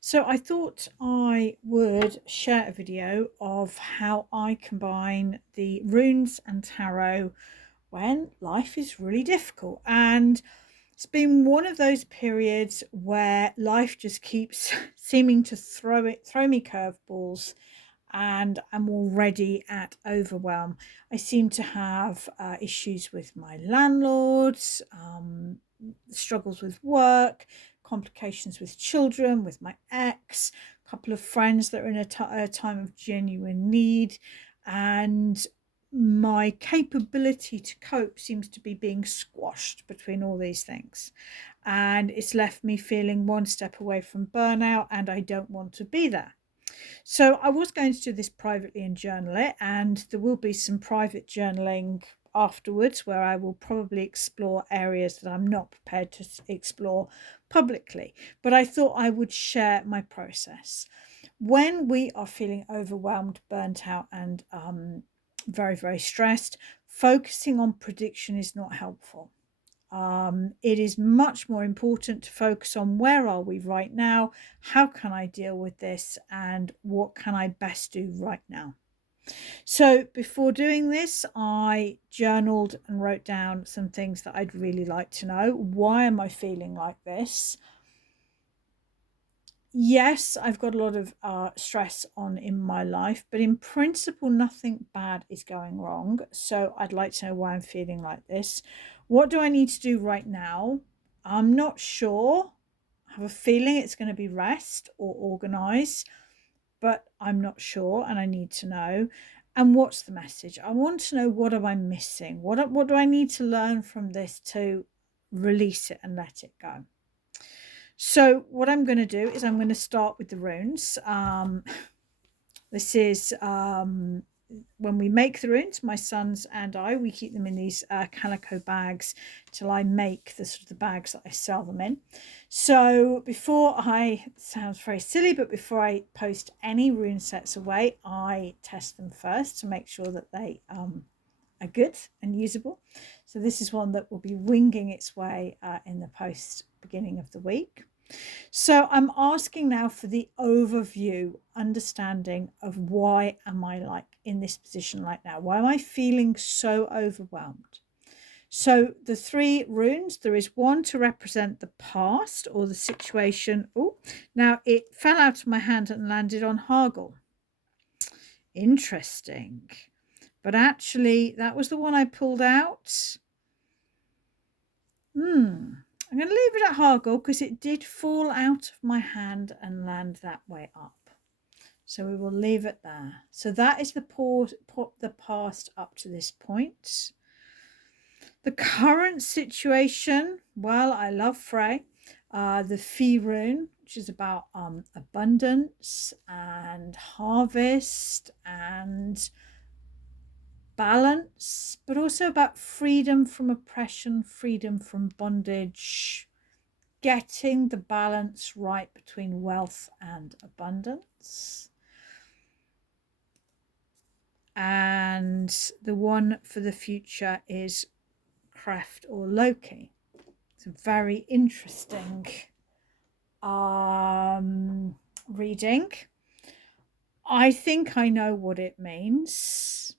So I thought I would share a video of how I combine the runes and tarot when life is really difficult. And it's been one of those periods where life just keeps seeming to throw me curveballs, and I'm already at overwhelm. I seem to have issues with my landlords, struggles with work, complications with children, with my ex, a couple of friends that are in a time of genuine need, and my capability to cope seems to be being squashed between all these things. And it's left me feeling one step away from burnout, and I don't want to be there. So I was going to do this privately and journal it, and there will be some private journaling afterwards where I will probably explore areas that I'm not prepared to explore publicly. But I thought I would share my process. When we are feeling overwhelmed, burnt out, and very, very stressed, focusing on prediction is not helpful. It is much more important to focus on where are we right now, how can I deal with this, and what can I best do right now. So before doing this, I journaled and wrote down some things that I'd really like to know. Why am I feeling like this? Yes, I've got a lot of stress on in my life, but in principle, nothing bad is going wrong. So I'd like to know why I'm feeling like this. What do I need to do right now? I'm not sure. I have a feeling it's going to be rest or organize, but I'm not sure and I need to know. And what's the message? I want to know, what am I missing? What do I need to learn from this to release it and let it go? So what I'm going to do is I'm going to start with the runes. This is when we make the runes, my sons and I, we keep them in these calico bags till I make the sort of the bags that I sell them in. So sounds very silly, but before I post any rune sets away, I test them first to make sure that they are good and usable. So this is one that will be winging its way in the post beginning of the week. So I'm asking now for the overview understanding of why am I like in this position right now? Why am I feeling so overwhelmed? So the three runes, there is one to represent the past or the situation. Oh, now it fell out of my hand and landed on Hargle. Interesting. But actually, that was the one I pulled out. I'm going to leave it at Hargle because it did fall out of my hand and land that way up. So we will leave it there. So that is the past up to this point. The current situation, well, I love Frey. The Fee rune, which is about abundance and harvest and balance, but also about freedom from oppression, freedom from bondage, getting the balance right between wealth and abundance. And the one for the future is Craft or Loki. It's a very interesting reading. I think I know what it means.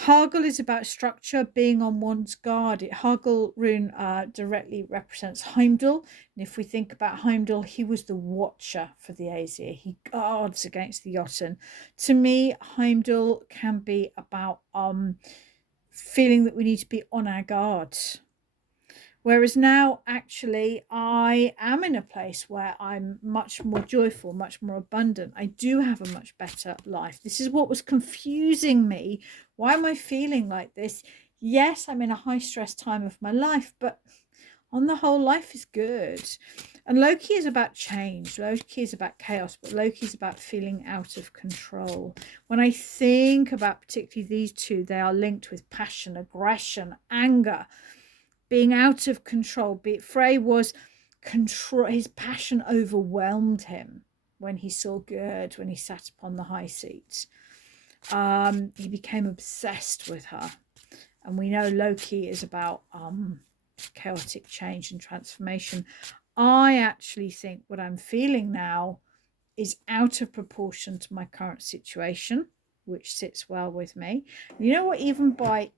Hargle is about structure, being on one's guard. Hargle rune directly represents Heimdall. And if we think about Heimdall, he was the watcher for the Aesir. He guards against the Jotun. To me, Heimdall can be about feeling that we need to be on our guard. Whereas now, actually, I am in a place where I'm much more joyful, much more abundant. I do have a much better life. This is what was confusing me. Why am I feeling like this? Yes, I'm in a high stress time of my life, but on the whole, life is good. And Loki is about change. Loki is about chaos, but Loki is about feeling out of control. When I think about particularly these two, they are linked with passion, aggression, anger, being out of control. Frey was control. His passion overwhelmed him when he saw Gerd, when he sat upon the high seat. He became obsessed with her. And we know Loki is about chaotic change and transformation. I actually think what I'm feeling now is out of proportion to my current situation, which sits well with me. You know what? Even by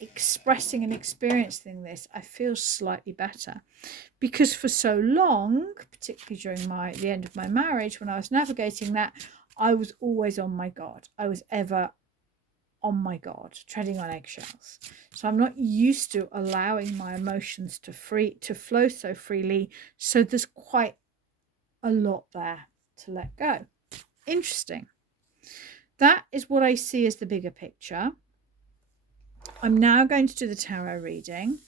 expressing and experiencing this, I feel slightly better, because for so long, particularly during the end of my marriage, when I was navigating that, I was always on my guard. I was ever on my guard, treading on eggshells. So I'm not used to allowing my emotions to flow so freely. So there's quite a lot there to let go. Interesting. That is what I see as the bigger picture. I'm now going to do the tarot reading,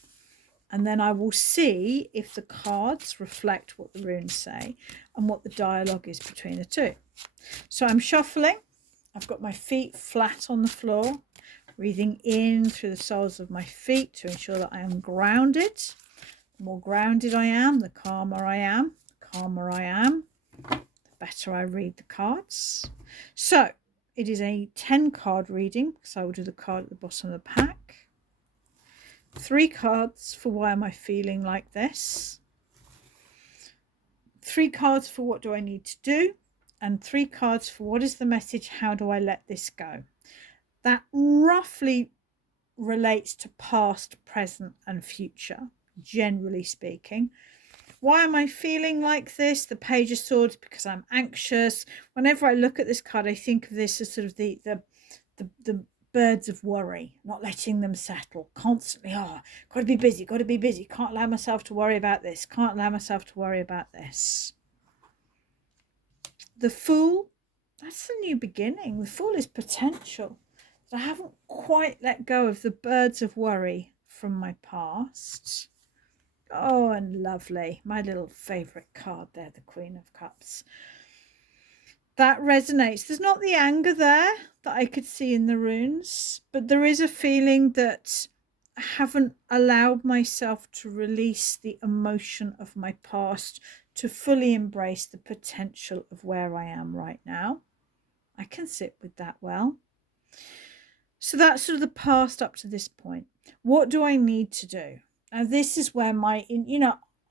and then I will see if the cards reflect what the runes say and what the dialogue is between the two. So I'm shuffling. I've got my feet flat on the floor, breathing in through the soles of my feet to ensure that I am grounded. The more grounded I am, the calmer I am. The calmer I am, the better I read the cards. So it is a 10 card reading, because I will do the card at the bottom of the pack. 3 cards for why am I feeling like this. 3 cards for what do I need to do. And 3 cards for what is the message, how do I let this go. That roughly relates to past, present and future, generally speaking. Why am I feeling like this? The Page of Swords, because I'm anxious. Whenever I look at this card, I think of this as sort of the birds of worry, not letting them settle, constantly, got to be busy, can't allow myself to worry about this, can't allow myself to worry about this. The Fool, that's the new beginning. The Fool is potential. I haven't quite let go of the birds of worry from my past. Oh, and lovely, my little favorite card there, the Queen of Cups. That resonates. There's not the anger there that I could see in the runes, but there is a feeling that I haven't allowed myself to release the emotion of my past to fully embrace the potential of where I am right now. I can sit with that well. So that's sort of the past up to this point. What do I need to do? Now, this is where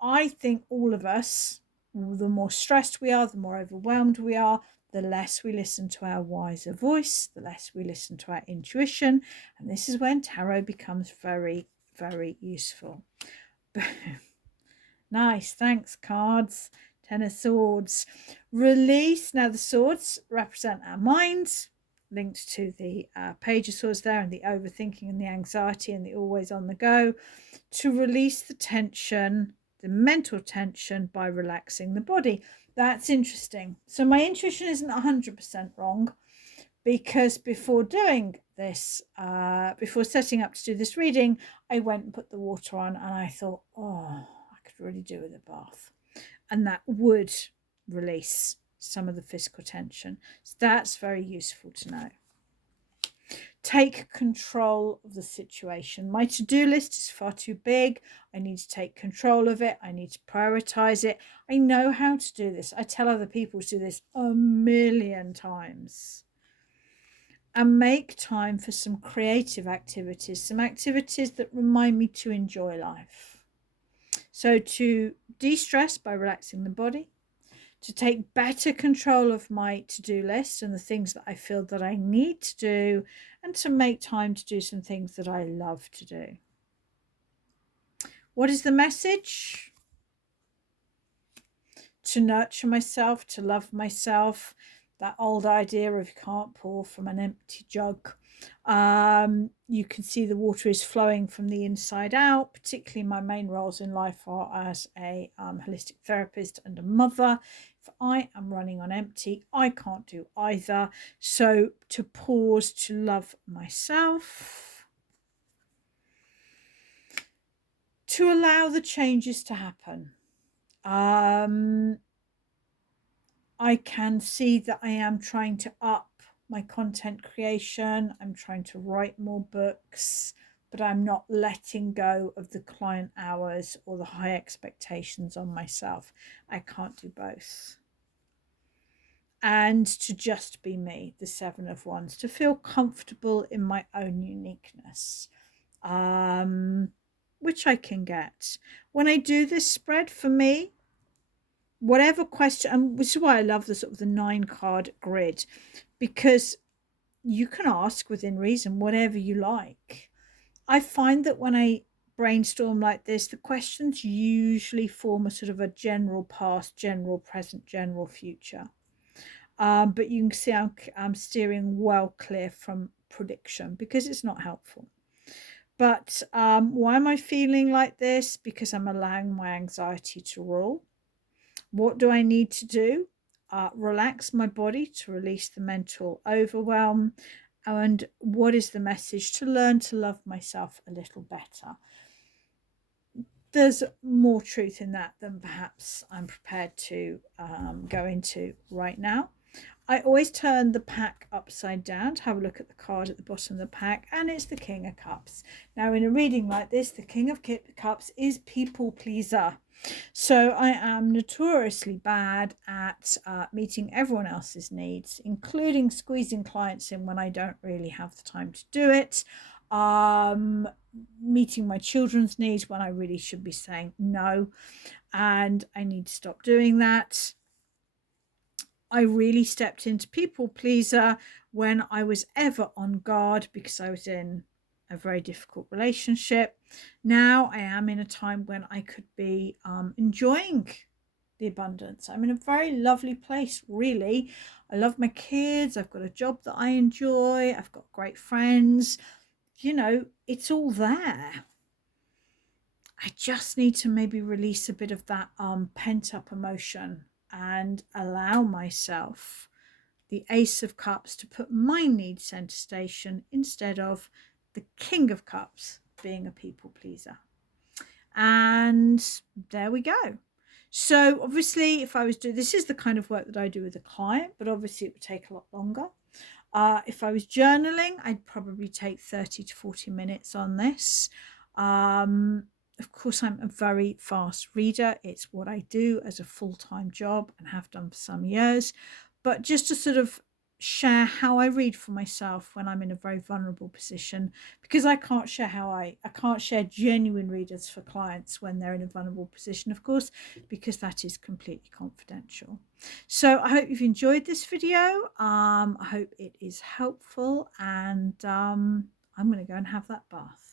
I think all of us, the more stressed we are, the more overwhelmed we are, the less we listen to our wiser voice, the less we listen to our intuition. And this is when tarot becomes very, very useful. Nice, thanks, cards. 10 of Swords. Release. Now, the swords represent our minds, linked to the Page of Swords there, and the overthinking and the anxiety and the always on the go. To release the tension, the mental tension, by relaxing the body. That's interesting. So my intuition isn't 100% wrong, because before doing this, before setting up to do this reading, I went and put the water on, and I thought, I could really do with a bath. And that would release some of the physical tension. So that's very useful to know. Take control of the situation. My to-do list is far too big. I need to take control of it. I need to prioritize it. I know how to do this. I tell other people to do this a million times. And make time for some creative activities, some activities that remind me to enjoy life. So to de-stress by relaxing the body, to take better control of my to-do list and the things that I feel that I need to do, and to make time to do some things that I love to do. What is the message? To nurture myself, to love myself. That old idea of you can't pour from an empty jug. You can see the water is flowing from the inside out. Particularly my main roles in life are as a holistic therapist and a mother. If I am running on empty, I can't do either. So to pause, to love myself, to allow the changes to happen. I can see that I am trying to up my content creation. I'm trying to write more books, but I'm not letting go of the client hours or the high expectations on myself. I can't do both. And to just be me, the 7 of Wands, to feel comfortable in my own uniqueness. which I can get. When I do this spread, for me, whatever question, and which is why I love the sort of the 9-card grid, because you can ask within reason whatever you like. I find that when I brainstorm like this, the questions usually form a sort of a general past, general present, general future. But you can see I'm steering well clear from prediction because it's not helpful. But why am I feeling like this? Because I'm allowing my anxiety to rule. What do I need to do? Relax my body to release the mental overwhelm. And what is the message? To learn to love myself a little better. There's more truth in that than perhaps I'm prepared to go into right now. I always turn the pack upside down to have a look at the card at the bottom of the pack, and it's the King of Cups. Now, in a reading like this, the King of Cups is people pleaser. So I am notoriously bad at meeting everyone else's needs, including squeezing clients in when I don't really have the time to do it. Meeting my children's needs when I really should be saying no, and I need to stop doing that. I really stepped into people pleaser when I was ever on guard because I was in a very difficult relationship. Now I am in a time when I could be enjoying the abundance. I'm in a very lovely place, really. I love my kids. I've got a job that I enjoy. I've got great friends. You know, it's all there. I just need to maybe release a bit of that pent up emotion and allow myself, the Ace of Cups, to put my needs center station instead of the King of Cups being a people pleaser. And there we go. So obviously, if I was doing, this is the kind of work that I do with a client, but obviously it would take a lot longer. If I was journaling, I'd probably take 30 to 40 minutes on this. Of course, I'm a very fast reader. It's what I do as a full-time job and have done for some years. But just to sort of share how I read for myself when I'm in a very vulnerable position, because I can't share I can't share genuine readers for clients when they're in a vulnerable position, of course, because that is completely confidential. So I hope you've enjoyed this video. I hope it is helpful, and I'm going to go and have that bath.